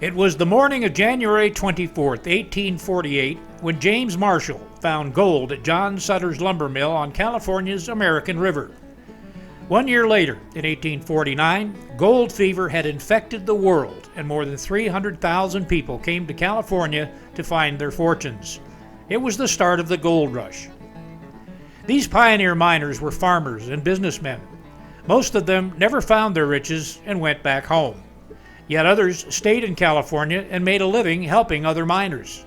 It was the morning of January 24th, 1848, when James Marshall found gold at John Sutter's lumber mill on California's American River. 1 year later, in 1849, gold fever had infected the world, and more than 300,000 people came to California to find their fortunes. It was the start of the gold rush. These pioneer miners were farmers and businessmen. Most of them never found their riches and went back home. Yet others stayed in California and made a living helping other miners.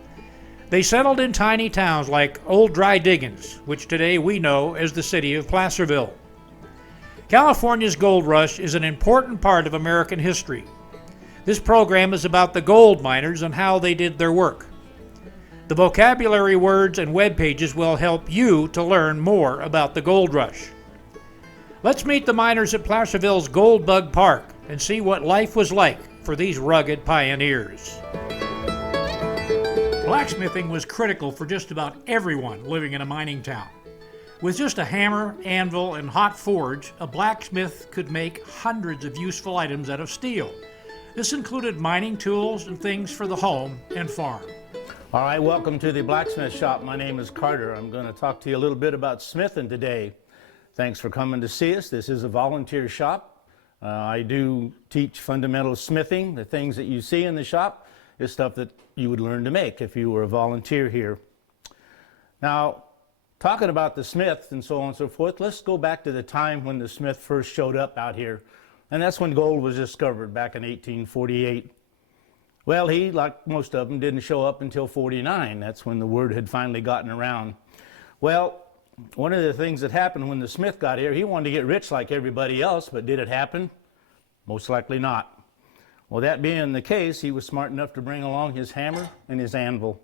They settled in tiny towns like Old Dry Diggins, which today we know as the city of Placerville. California's gold rush is an important part of American history. This program is about the gold miners and how they did their work. The vocabulary words and web pages will help you to learn more about the gold rush. Let's meet the miners at Placerville's Gold Bug Park and see what life was like for these rugged pioneers. Blacksmithing was critical for just about everyone living in a mining town. With just a hammer, anvil, and hot forge, a blacksmith could make hundreds of useful items out of steel. This included mining tools and things for the home and farm. All right, welcome to the Blacksmith Shop. My name is Carter. I'm going to talk to you a little bit about smithing today. Thanks for coming to see us. This is a volunteer shop. I do teach fundamental smithing. The things that you see in the shop is stuff that you would learn to make if you were a volunteer here. Now, talking about the smith and so on and so forth, let's go back to the time when the smith first showed up out here. And that's when gold was discovered back in 1848. Well, he, like most of them, didn't show up until 49. That's when the word had finally gotten around. Well, one of the things that happened when the smith got here, he wanted to get rich like everybody else, but did it happen? Most likely not. Well, that being the case, he was smart enough to bring along his hammer and his anvil.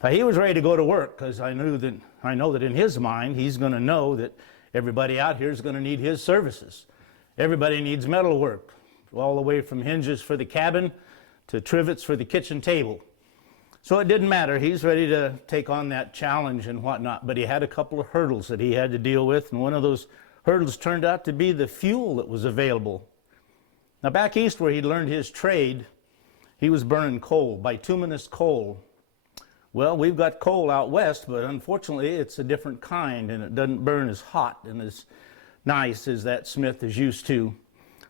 Now, he was ready to go to work because I know that in his mind, he's going to know that everybody out here is going to need his services. Everybody needs metal work, all the way from hinges for the cabin to trivets for the kitchen table. So it didn't matter. He's ready to take on that challenge and whatnot, but he had a couple of hurdles that he had to deal with, and one of those hurdles turned out to be the fuel that was available. Now, back east where he learned his trade, he was burning coal, bituminous coal. Well, we've got coal out west, but unfortunately it's a different kind, and it doesn't burn as hot and as nice as that smith is used to.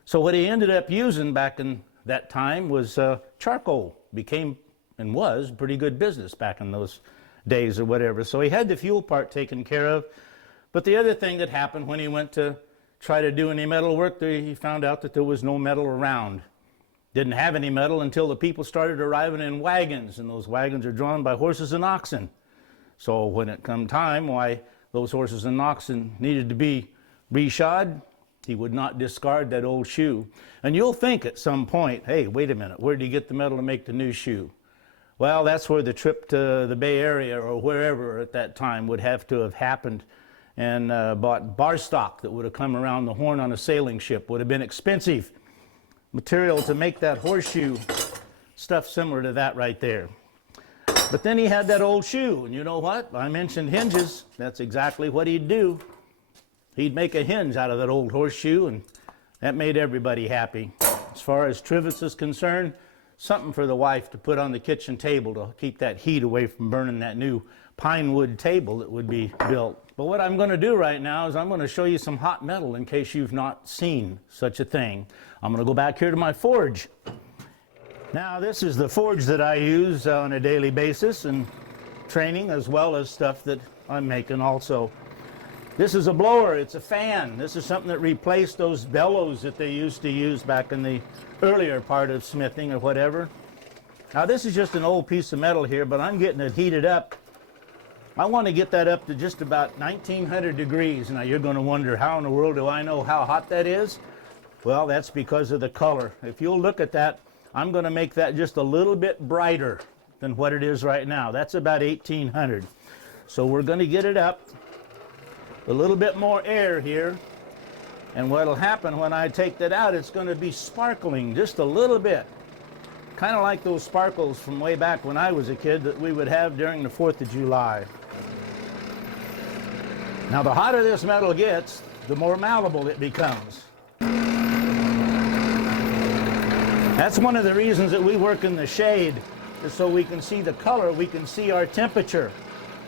So what he ended up using back in that time was charcoal. Became and was pretty good business back in those days or whatever. So he had the fuel part taken care of. But the other thing that happened when he went to try to do any metal work, he found out that there was no metal around. Didn't have any metal until the people started arriving in wagons, and those wagons are drawn by horses and oxen. So when it come time why those horses and oxen needed to be reshod, he would not discard that old shoe. And you'll think at some point, hey, wait a minute, where did he get the metal to make the new shoe? Well, that's where the trip to the Bay Area or wherever at that time would have to have happened, and bought bar stock that would have come around the horn on a sailing ship. Would have been expensive material to make that horseshoe, stuff similar to that right there. But then he had that old shoe, and you know what? I mentioned hinges. That's exactly what he'd do. He'd make a hinge out of that old horseshoe, and that made everybody happy. As far as trivets is concerned, something for the wife to put on the kitchen table to keep that heat away from burning that new pine wood table that would be built. But what I'm going to do right now is I'm going to show you some hot metal in case you've not seen such a thing. I'm going to go back here to my forge. Now, this is the forge that I use on a daily basis in training, as well as stuff that I'm making also. This is a blower. It's a fan. This is something that replaced those bellows that they used to use back in the earlier part of smithing or whatever. Now, this is just an old piece of metal here, but I'm getting it heated up. I want to get that up to just about 1900 degrees. Now, you're going to wonder, how in the world do I know how hot that is? Well, that's because of the color. If you'll look at that, I'm going to make that just a little bit brighter than what it is right now. That's about 1800. So we're going to get it up. A little bit more air here, and what'll happen when I take that out, it's going to be sparkling just a little bit, kind of like those sparkles from way back when I was a kid that we would have during the 4th of July. Now, the hotter this metal gets, the more malleable it becomes. That's one of the reasons that we work in the shade, is so we can see the color, we can see our temperature.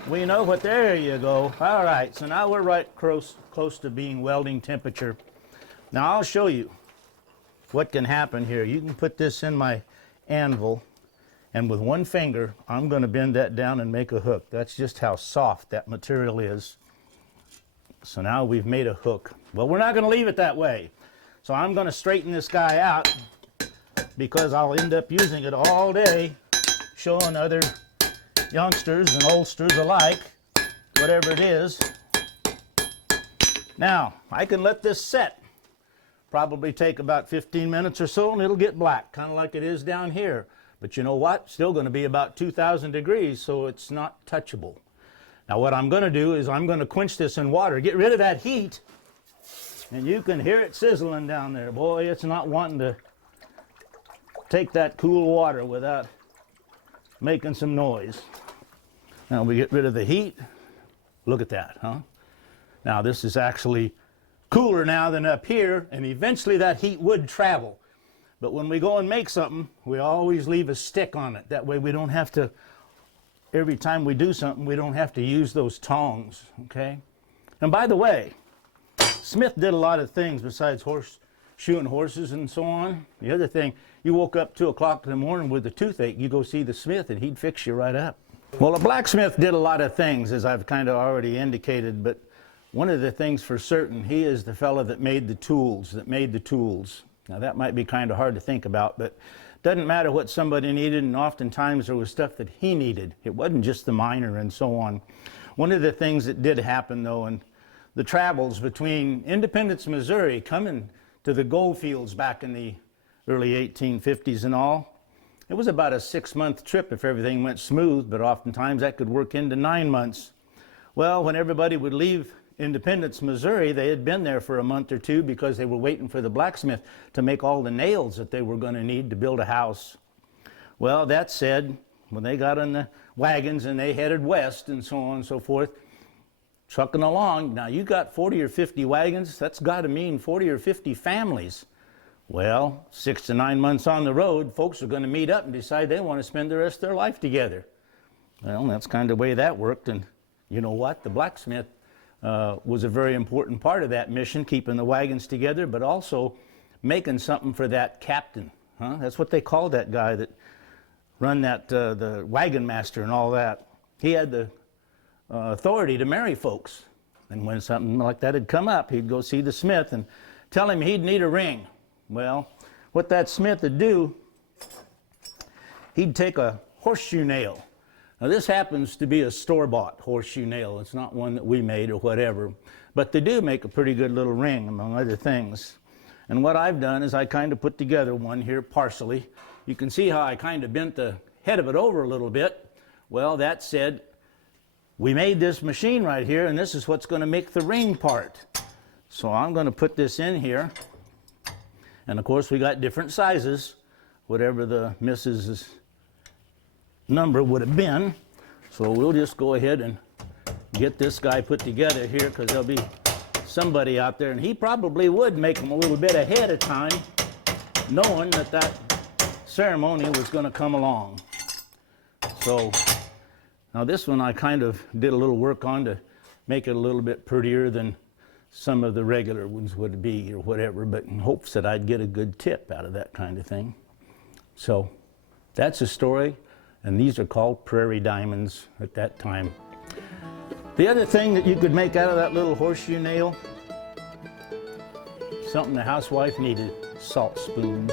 We know what, there you go. All right, so now we're right close to being welding temperature. Now I'll show you what can happen here. You can put this in my anvil, and with one finger, I'm going to bend that down and make a hook. That's just how soft that material is. So now we've made a hook. Well, we're not going to leave it that way. So I'm going to straighten this guy out, because I'll end up using it all day, showing other youngsters and oldsters alike, whatever it is. Now, I can let this set, probably take about 15 minutes or so, and it'll get black, kind of like it is down here. But you know what? Still going to be about 2,000 degrees, so it's not touchable. Now, what I'm going to do is I'm going to quench this in water, get rid of that heat, and you can hear it sizzling down there. Boy, it's not wanting to take that cool water without making some noise. Now we get rid of the heat. Look at that, huh? Now this is actually cooler now than up here, and eventually that heat would travel. But when we go and make something, we always leave a stick on it. That way we don't have to, every time we do something, we don't have to use those tongs, okay? And by the way, Smith did a lot of things besides shoeing horses and so on. The other thing, you woke up 2 o'clock in the morning with a toothache, you go see the smith and he'd fix you right up. Well, a blacksmith did a lot of things, as I've kind of already indicated, but one of the things for certain, he is the fellow that made the tools, Now that might be kind of hard to think about, but it doesn't matter what somebody needed, and oftentimes there was stuff that he needed. It wasn't just the miner and so on. One of the things that did happen though, in the travels between Independence, Missouri, coming to the gold fields back in the early 1850s and all, it was about a 6-month trip if everything went smooth, but oftentimes that could work into 9 months. Well, when everybody would leave Independence, Missouri, they had been there for a month or two because they were waiting for the blacksmith to make all the nails that they were going to need to build a house. Well, that said, when they got on the wagons and they headed west and so on and so forth, trucking along, now you got 40 or 50 wagons, that's got to mean 40 or 50 families. Well, 6 to 9 months on the road, folks are going to meet up and decide they want to spend the rest of their life together. Well, that's kind of the way that worked, and you know what? The blacksmith was a very important part of that mission, keeping the wagons together, but also making something for that captain. Huh? That's what they called that guy that run that, the wagon master and all that. He had the authority to marry folks. And when something like that had come up, he'd go see the smith and tell him he'd need a ring. Well, what that smith would do, he'd take a horseshoe nail. Now this happens to be a store-bought horseshoe nail. It's not one that we made or whatever, but they do make a pretty good little ring, among other things. And what I've done is I kind of put together one here partially. You can see how I kind of bent the head of it over a little bit. Well, that said, we made this machine right here, and this is what's going to make the ring part. So I'm going to put this in here. And of course we got different sizes, whatever the missus's number would have been. So we'll just go ahead and get this guy put together here, because there'll be somebody out there, and he probably would make them a little bit ahead of time, knowing that that ceremony was going to come along. So now this one I kind of did a little work on to make it a little bit prettier than some of the regular ones would be or whatever, but in hopes that I'd get a good tip out of that kind of thing. So that's a story, and these are called prairie diamonds at that time. The other thing that you could make out of that little horseshoe nail, something the housewife needed, salt spoons.